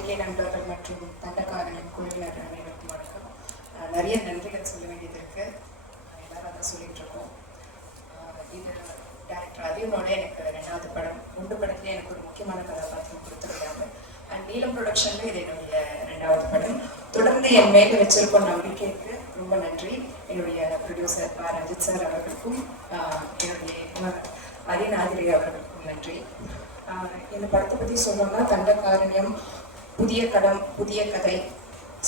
பத்திரிகை நண்பர்கள் மற்றும் தண்டக்காரர்களின் குழுவினர் அனைவருக்கும் வணக்கம். நிறைய நன்றிகள் சொல்ல வேண்டியது இருக்கு. எல்லாரும் அதை சொல்லிட்டு இருக்கோம். இது டேரக்டர் அதிகனோட எனக்கு ரெண்டாவது படம். மூன்று படத்துல எனக்கு ஒரு முக்கியமான கதாபாத்திரம் கொடுத்துருக்காங்க அண்ட் நீலம் ப்ரொடக்ஷன்ல இது என்னுடைய ரெண்டாவது படம். தொடர்ந்து என் மேல வச்சிருக்கும் நம்பிக்கைக்கு ரொம்ப நன்றி. என்னுடைய ப்ரொடியூசர் பா ரஞ்சித் சார் அவர்களுக்கும் என்னுடைய அரிநாதிரி அவர்களுக்கும் நன்றி. இந்த படத்தை பற்றி சொல்லணும்னா தண்டகாரண்யம் புதிய கடம் புதிய கதை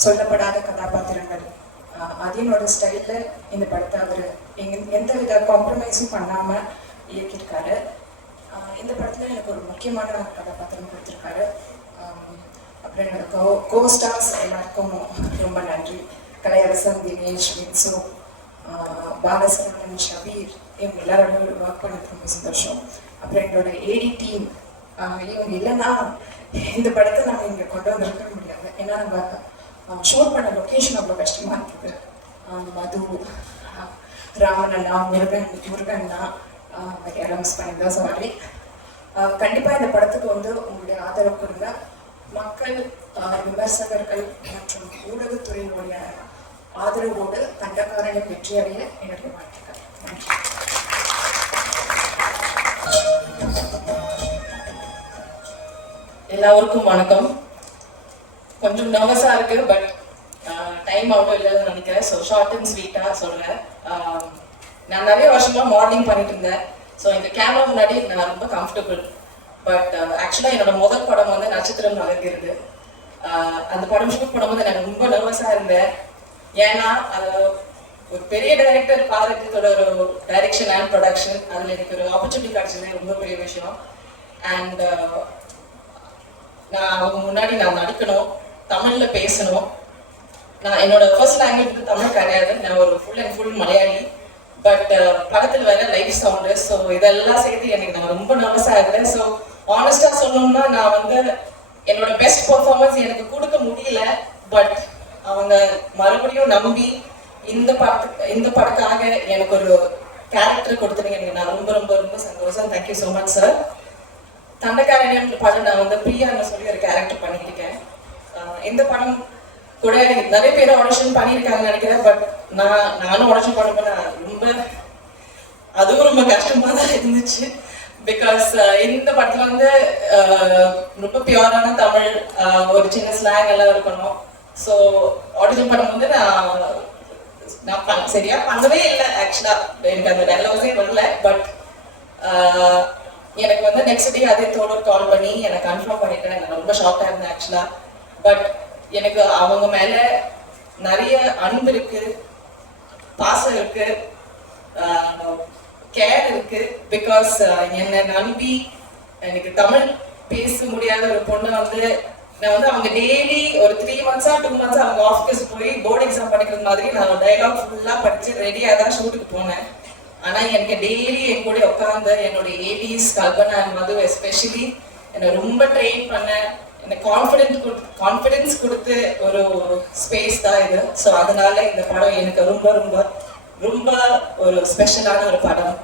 சொல்லப்படாத கதாபாத்திரங்கள். ஆஹ் ஸ்டைலில் இந்த படத்தை அவர் எங்க எந்த வித காம்ப்ரமைஸும் பண்ணாமல் இயக்கியிருக்காரு. இந்த படத்தில் எனக்கு ஒரு முக்கியமான கதாபாத்திரம் கொடுத்துருக்காரு. அப்புறம் என்னோட கோ கோ ஸ்டார்ஸ் எல்லாருக்கும் ரொம்ப நன்றி. கலையரசன் தினேஷ் வின்சோ ஆஹ் பாலசரவணன் ஷபீர் இவங்க எல்லாரோட ஒர்க் பண்ணது ரொம்ப சந்தோஷம். அப்புறம் எங்களோட ஏடி டீம் இவங்க இல்லைன்னா இந்த படத்தை நாங்கள் இங்கே கொண்டு வந்திருக்க முடியாது. ஏன்னா நம்ம ஷூட் பண்ண லொக்கேஷன் அவ்வளோ கஷ்டமாக இருக்குது. மது ஆஹ் ராமன் அண்ணா முருகன் முருகண்ணா யாரும் மிஸ் பண்ணியிருந்தா சாரி கண்டிப்பாக இந்த படத்துக்கு வந்து உங்களுடைய ஆதரவு கொடுங்க. மக்கள் விமர்சகர்கள் மற்றும் ஊடகத்துறையினுடைய ஆதரவோடு தண்டக்காரனை வெற்றி அடைய என்னுடைய வாழ்க்கை எல்லாருக்கும் வணக்கம். கொஞ்சம் நர்வஸாக இருக்கு பட் டைம் அவ்வளோ இல்லைன்னு நினைக்கிறேன். ஸோ ஷார்ட் அண்ட் ஸ்வீட்டாக சொல்கிறேன் நான் நிறைய வருஷமாக மாடலிங் பண்ணிட்டு இருந்தேன். ஸோ இந்த கேமரா முன்னாடி நான் ரொம்ப கம்ஃபர்டபுள் பட் ஆக்சுவலாக என்னோட முதல் படம் வந்து நட்சத்திரம் நகர்கிறது. அந்த படம் ஷூட் பண்ணும்போது நான் ரொம்ப நர்வஸாக இருந்தேன். ஏன்னா அது ஒரு பெரிய டைரக்டர் பாரதியத்தோட ஒரு டைரக்ஷன் அண்ட் ப்ரொடக்ஷன் அதில் எனக்கு ஒரு ஆப்பர்ச்சுனிட்டி கிடைச்சது. ரொம்ப பெரிய விஷயம். அண்ட் நான் அவங்க முன்னாடி நான் நடிக்கணும். தமிழ்ல பேசணும். நான் என்னோட ஃபர்ஸ்ட் லாங்குவேஜ் வந்து தமிழ் கிடையாது. நான் ஒரு full and full Malayali. But படத்தில் வேற லைவ் சவுண்டு ஸோ இதெல்லாம் சேர்த்து எனக்கு நான் ரொம்ப நர்வஸாக இருந்தேன். ஸோ ஆனஸ்டாக சொல்லணும்னா நான் வந்து என்னோட பெஸ்ட் பர்ஃபார்மன்ஸ் எனக்கு கொடுக்க முடியல. பட் அவங்க மறுபடியும் நம்பி இந்த படத்துக்கு இந்த படத்துக்காக எனக்கு ஒரு கேரக்டர் கொடுத்துருங்க எனக்கு நான் ரொம்ப ரொம்ப ரொம்ப சந்தோஷம். Thank you so much sir Dandakaranyam படம் நான் வந்து பிரியான்னு சொல்லி ஒரு கேரக்டர் பண்ணியிருக்கேன். இந்த படம் கூட எனக்கு நிறைய பேர் ஆடிஷன் பண்ணியிருக்காங்கன்னு நினைக்கிறேன் பட் நான் நானும் ஆடிஷன் பண்ணும்போது நான் ரொம்ப அதுவும் ரொம்ப கஷ்டமாக தான் இருந்துச்சு பிகாஸ் இந்த படத்துல வந்து ரொம்ப பியூரான தமிழ் ஒரு சின்ன ஸ்லாங் எல்லாம் இருக்கணும். ஸோ ஆடிஷன் பண்ணும்போது நான் நான் பண்ண சரியா பண்ணவே இல்லை ஆக்சுவலா எனக்கு அந்த டைலாக்ஸே வரல பட் எனக்கு வந்து நெக்ஸ்ட் டே அதே தோழர் கால் பண்ணி எனக்கு கன்ஃபார்ம் பண்ணிட்டேன் நான் ரொம்ப ஷாக்காக இருந்தேன் ஆக்சுவலாக பட் எனக்கு அவங்க மேலே நிறைய அன்பு இருக்கு பாசம் இருக்கு கேர் இருக்கு. பிகாஸ் என்னை நம்பி எனக்கு தமிழ் பேச முடியாத ஒரு பொண்ணை வந்து நான் வந்து அவங்க டெய்லி ஒரு த்ரீ மந்த்ஸா டூ மந்த்ஸ் அவங்க ஆஃபீஸ் போய் போர்டு எக்ஸாம் படிக்கிறது மாதிரி நான் டைலாக் ஃபுல்லாக படிச்சு ரெடியாக தான் ஷூட்டுக்கு போனேன். ஆனா எனக்கு டெய்லி என் கூட உட்காந்து என்னோட ADs Kalpana and Madhu especially என்னை ரொம்ப ட்ரெயின் பண்ண எனக்கு கான்ஃபிடென்ட் கொடுத்து கான்ஃபிடென்ஸ் கொடுத்து ஒரு ஸ்பேஸ் தான் இது. ஸோ அதனால இந்த படம் எனக்கு ரொம்ப ரொம்ப ரொம்ப ஒரு ஸ்பெஷலான ஒரு படம்.